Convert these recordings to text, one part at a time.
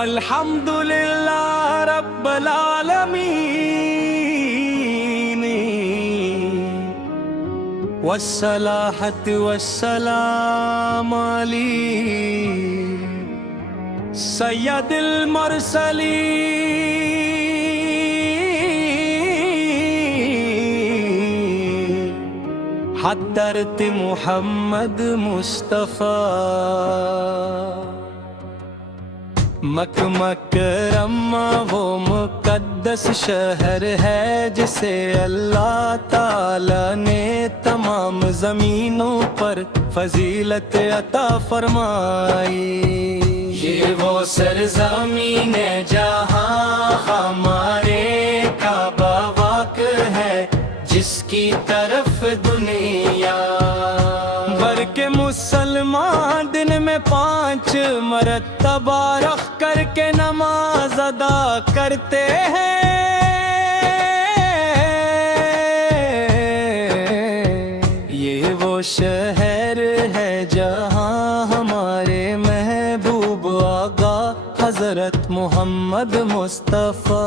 الحمدللہ رب العالمین والصلاۃ والسلام علی سید المرسلین حضرت محمد مصطفیٰ۔ مکہ مکرمہ وہ مقدس شہر ہے جسے اللہ تعالی نے تمام زمینوں پر فضیلت عطا فرمائی۔ یہ وہ سرزمین ہے جہاں ہمارے کعبہ واقع ہے، جس کی طرف دنیا بھر کے مسلمان دن میں 5 مرتبہ رخ کر کے نماز ادا کرتے ہیں۔ یہ وہ شہر ہے جہاں ہمارے محبوب آقا حضرت محمد مصطفیٰ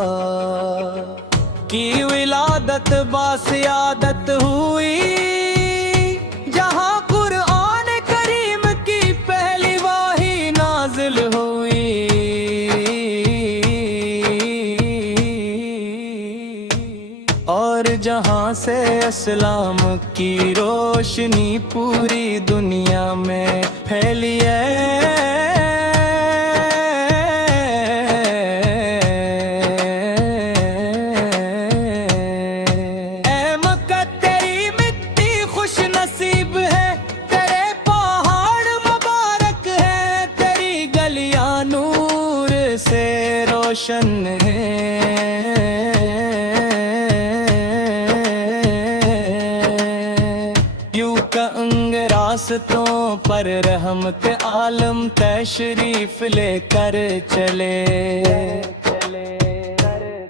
کی ولادت باسعادت ہوئی، جہاں قرآن کریم کی پہلی وحی نازل ہوئی۔ اور جہاں سے اسلام کی روشنی پوری دنیا میں پھیلی ہے۔ روشن ہے یوں کنگ راستوں پر رحمت عالم تشریف لے کر چلے۔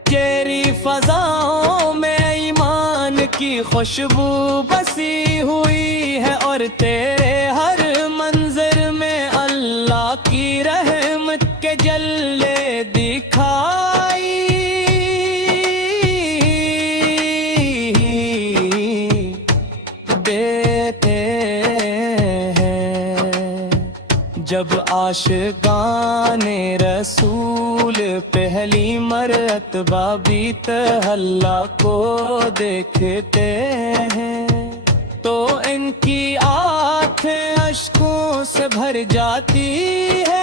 تیری فضاؤں میں ایمان کی خوشبو بسی ہوئی ہے، اور تیرے ہر منظر میں اللہ کی رحمت کے جلے دکھائی دیتے ہیں۔ جب عاشقان رسول پہلی مرتبہ بیت اللہ کو دیکھتے ہیں تو ان کی آنکھیں اشکوں سے بھر جاتی ہے۔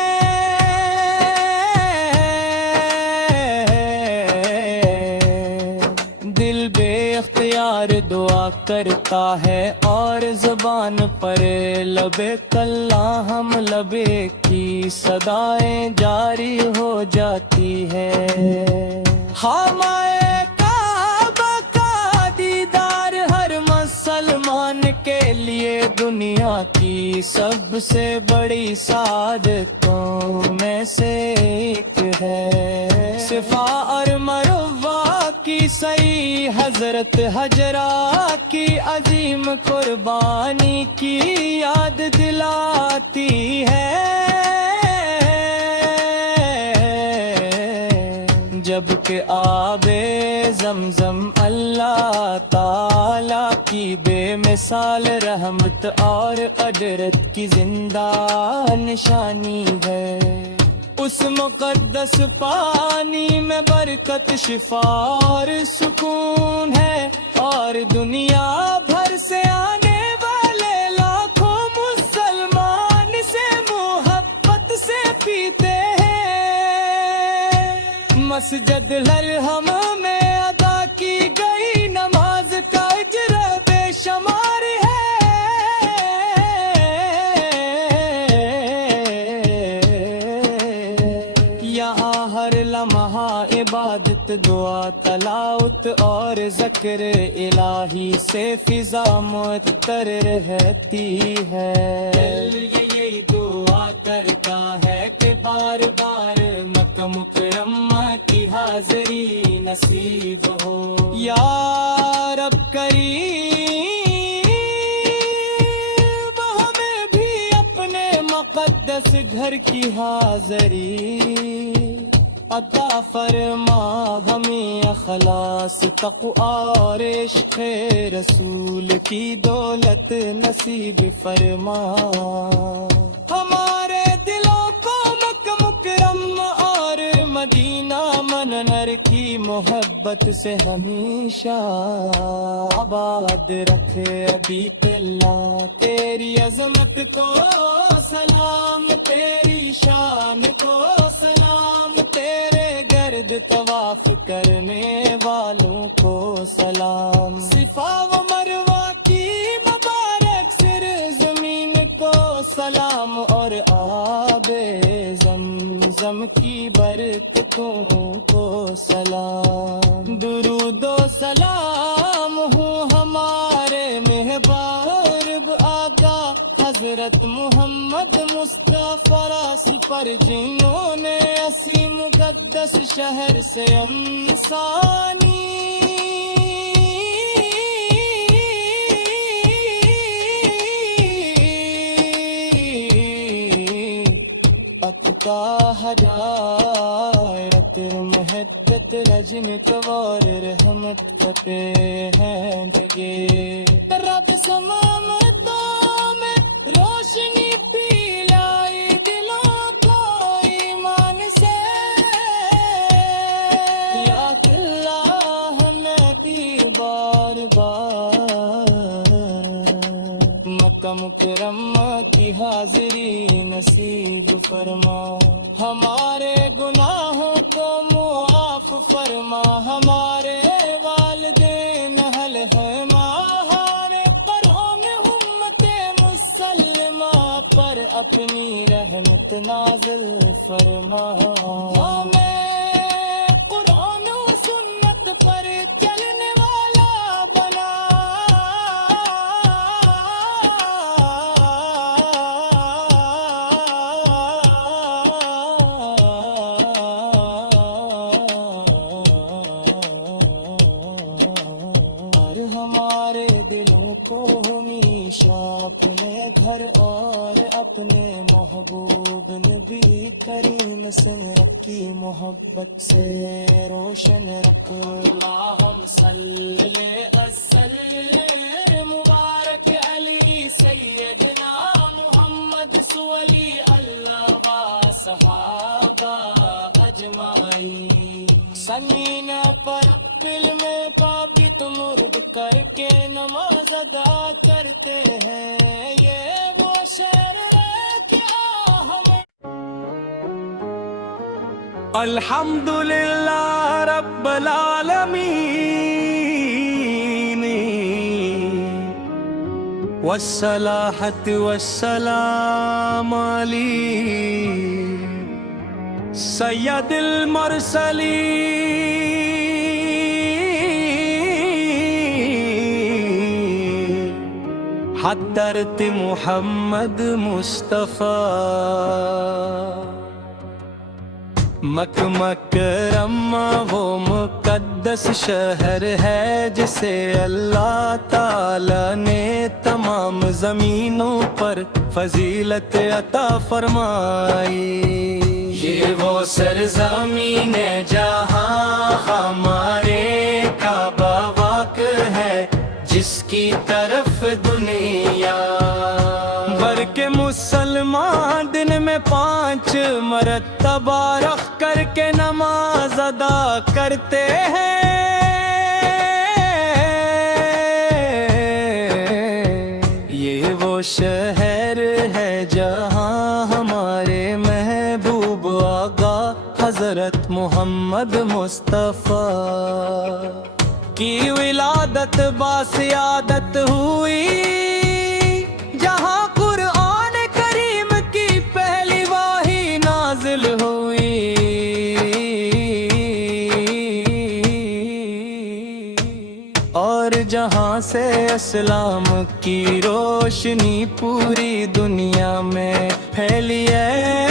دعا کرتا ہے اور زبان پر لبیک اللہم لبیک کی صدائیں جاری ہو جاتی ہے۔ خامہ کعبہ کا دیدار ہر مسلمان کے لیے دنیا کی سب سے بڑی سعادتوں میں سے ایک ہے۔ صفا اور مروہ کی صحیح حضرت حجرہ کی عظیم قربانی کی یاد دلاتی ہے۔ جبکہ آب زمزم اللہ تعالی کی بے مثال رحمت اور قدرت کی زندہ نشانی ہے۔ اس مقدس پانی میں برکت، شفا اور سکون ہے، اور دنیا بھر سے آنے والے لاکھوں مسلمان سے محبت سے پیتے ہیں۔ مسجد الحرم میں ادا کی گئی نماز کا اجر بے شمار ہے۔ لمحہ عبادت، دعا، تلاوت اور ذکر الہی سے فضا معطر رہتی ہے۔ یہی دعا کرتا ہے کہ بار بار مکہ مکرمہ کی حاضری نصیب ہو۔ یا رب کریم ہمیں بھی اپنے مقدس 10 گھر کی حاضری عطا فرما ہمیں اخلاص تقوی اور عشق رسول کی دولت نصیب فرما ہمارے دلوں کو مکہ مکرم اور مدینہ منور کی محبت سے ہمیشہ آباد رکھے حبیب اللہ تیری عظمت کو سلام تیری شان کو سلام تیرے گرد طواف کرنے والوں کو سلام صفا و مروہ کی مبارک سر زمین کو سلام اور آب زمزم کی برکتوں کو سلام درود و سلام ہوں ہمارے محبوب آقا حضرت محمد مصطفیٰ پر جنہوں نے اسی مقدس شہر سے انسانی اتقا ہدایت محبت رجنت اور رحمت کتے ہیں جگے رب سمامتوں میں روشنی پلائی دلوں کو ایمان سے یا اللہ ہمیں دی بار بار مکہ مکرمہ کی حاضری نصیب فرما ہمارے گناہوں کو معاف فرما ہمارے والدین اہل ہیں ماہر قرون امت مسلمہ پر اپنی رحمت نازل فرما ہمیں قرآن و سنت پر چلنے والا بنا ہمارے دلوں کو ہمیشہ اپنے گھر اور اپنے محبوب نبی کریم سے رکھی محبت سے روشن رکھ اللہم صلی وسلم مبارک علی سیدنا محمد سولی اللہ و صحابہ اجمعین سمینہ پر دل میں قابت مرد کر کے نماز ادا کرتے ہیں یہ وہ شعر ہے کیا ہمیں الحمدللہ رب العالمین والصلاة والسلام علی سید المرسلین حضرت محمد مصطفیٰ مکہ مکرمہ وہ مقدس شہر ہے جسے اللہ تعالی نے تمام زمینوں پر فضیلت عطا فرمائی یہ وہ سرزمین ہے جہاں ہمارے کعبہ واقع ہے جس کی طرف دنیا بھر کے مسلمان دن میں 5 مرتبہ رخ کر کے نماز ادا کرتے ہیں یہ وہ شہر ہے جہاں ہمارے محبوب آقا حضرت محمد مصطفیٰ کی ولادت باسعادت ہوئی جہاں قرآن کریم کی پہلی وحی نازل ہوئی اور جہاں سے اسلام کی روشنی پوری دنیا میں پھیلی ہے